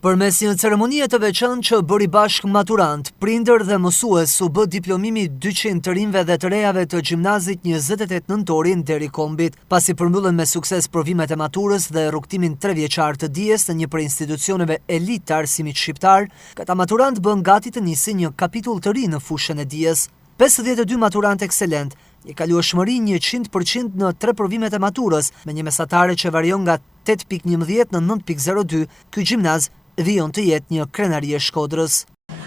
Përmes një ceremonie të veçantë që bëri bashkë maturant, prindër dhe mësues, u bë diplomimi 200 të rinjve dhe të rejave të gjimnazit 28 nëntorin deri kombit. Pasi përmbyllën me sukses provimet e maturës dhe rrugtimin 3 vjeçar të dijes në një prej institucioneve elit të arsimit shqiptar, këta maturant bën gati të nisi një kapitull të ri në fushën e dijes. 52 maturant ekselent, një kalueshmëri 100% në 3 provimet e maturës, me një mesatare që varion nga 8.11 në 9.02, ky gjimnaz vijon të jetë një krenari e Shkodrës.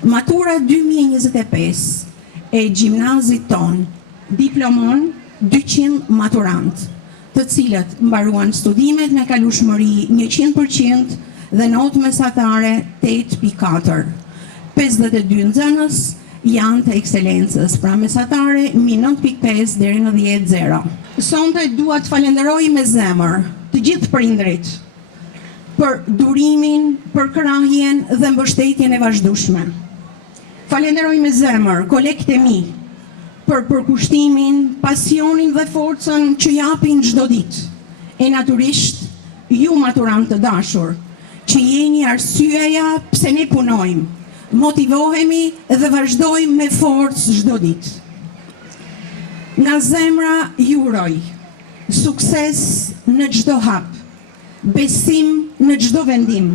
Matura 2025 e gjimnazit ton diplomon 200 maturant, të cilët mbaruan studimet me kalueshmëri 100% dhe notë mesatare 8.4. 52 nxënës janë të ekselencës, pra mesatare mi 9.5 deri në 10.0. Sonte dua të falenderoj me zemër të gjithë prindrit për durimin, për krahjen dhe mbështetjen e vazhdueshme. Falenderoj me zemër kolegët e mi për përkushtimin, pasionin dhe forcën që japin çdo ditë. E natyrisht, ju maturantë të dashur, që jeni arsyeja pse ne punojmë, motivohemi dhe vazhdojmë me forcë çdo ditë. Nga zemra ju uroj sukses në çdo hap, besim në çdo vendim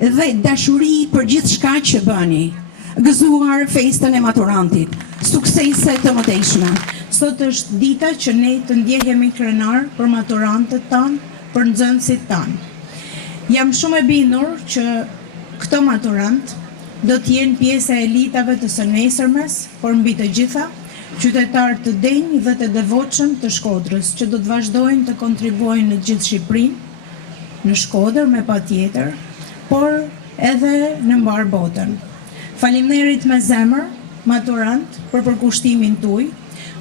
dhe dashuri për gjithçka që bëni. Gëzuar festën e maturantit. Suksese të mëtejshme. Sot është dita që ne të ndjehemi krenar për maturantët tanë, për nxënësit tanë. Jam shumë e bindur që këto maturantë do të jenë pjesë e elitave të së nesërmes, por mbi të gjitha, qytetarë të denj dhe të devotshëm të Shkodrës, që do të vazhdojnë të kontribuojnë në gjithë Shqipërinë, në Shkodër me patjetër, por edhe në mbar botën. Faleminderit me zemër, maturant, për përkushtimin tuaj,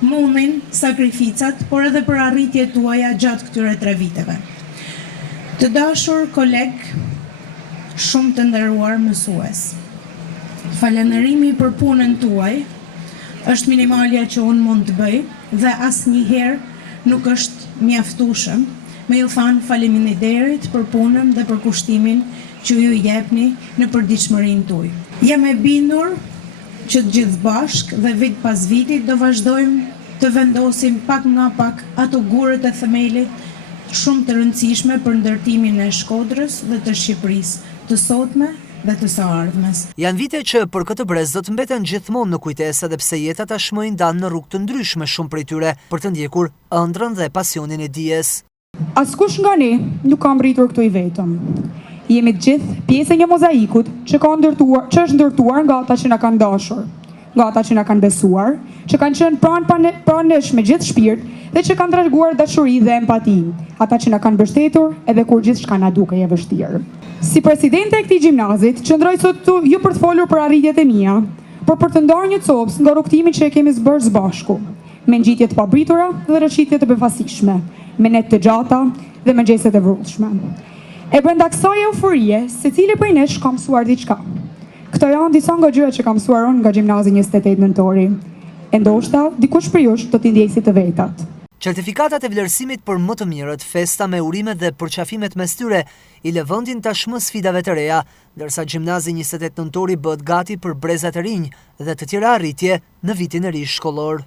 mundin, sakrificat, por edhe për arritjet tuaja gjatë këtyre 3 viteve. Të dashur koleg, shumë të nderuar mësues. Falenderimi për punën tuaj është minimalja që unë mund të bëj dhe asnjëherë nuk është mjaftueshëm me ju thanë faleminderit për punën dhe për kushtimin që ju jepni në përditshmërinë tuaj. Jam e bindur që të gjithë bashkë dhe vit pas vitit do vazhdojmë të vendosim pak nga pak ato gurët e themelit shumë të rëndësishme për ndërtimin e Shkodrës dhe të Shqipërisë, të sotme dhe të së ardhmes. Janë vite që për këtë brez do të mbeten gjithmonë në kujtesë edhe pse jeta tashmë i ndan në rrugë të ndryshme shumë prej tyre për të ndjekur ëndrrën dhe pasionin e dijes. Askush nga ne nuk ka mbritur këtu i vetëm. Jemi të gjithë pjesë e një mozaikut që është ndërtuar nga ata që na kanë dashur, nga ata që na kanë besuar, që kanë qenë pranë nesh me gjithë shpirt dhe që kanë treguar dashuri dhe empati, ata që na kanë mbështetur edhe kur gjithçka na dukej e vështirë. Si presidente e këtij gjimnazit, qëndroj sot këtu jo për të folur për arritjet e mia, por për të ndarë një copës nga rrugtimi që e kemi zbërë së bashku, me ngjitje të pabritura dhe rrëshitje të befasishme, me net të gjata dhe mëngjeset e vrullshme. E brenda kësaj euforie, secili prej nesh ka mësuar diçka. Këto janë disa nga gjërat që kam mësuar unë nga gjimnazi 28 nëntori. E ndoshta dikush prej jush do t'i ndjesi të vetat. Certifikatat e vlerësimit për më të mirët, festa me urimet dhe përqafimet mes tyre i lëvëndin tashmë sfidave të reja, ndërsa gjimnazi 28 nëntori bëhet gati për brezat e rinj dhe të tjera arritje në vitin e ri shkollor.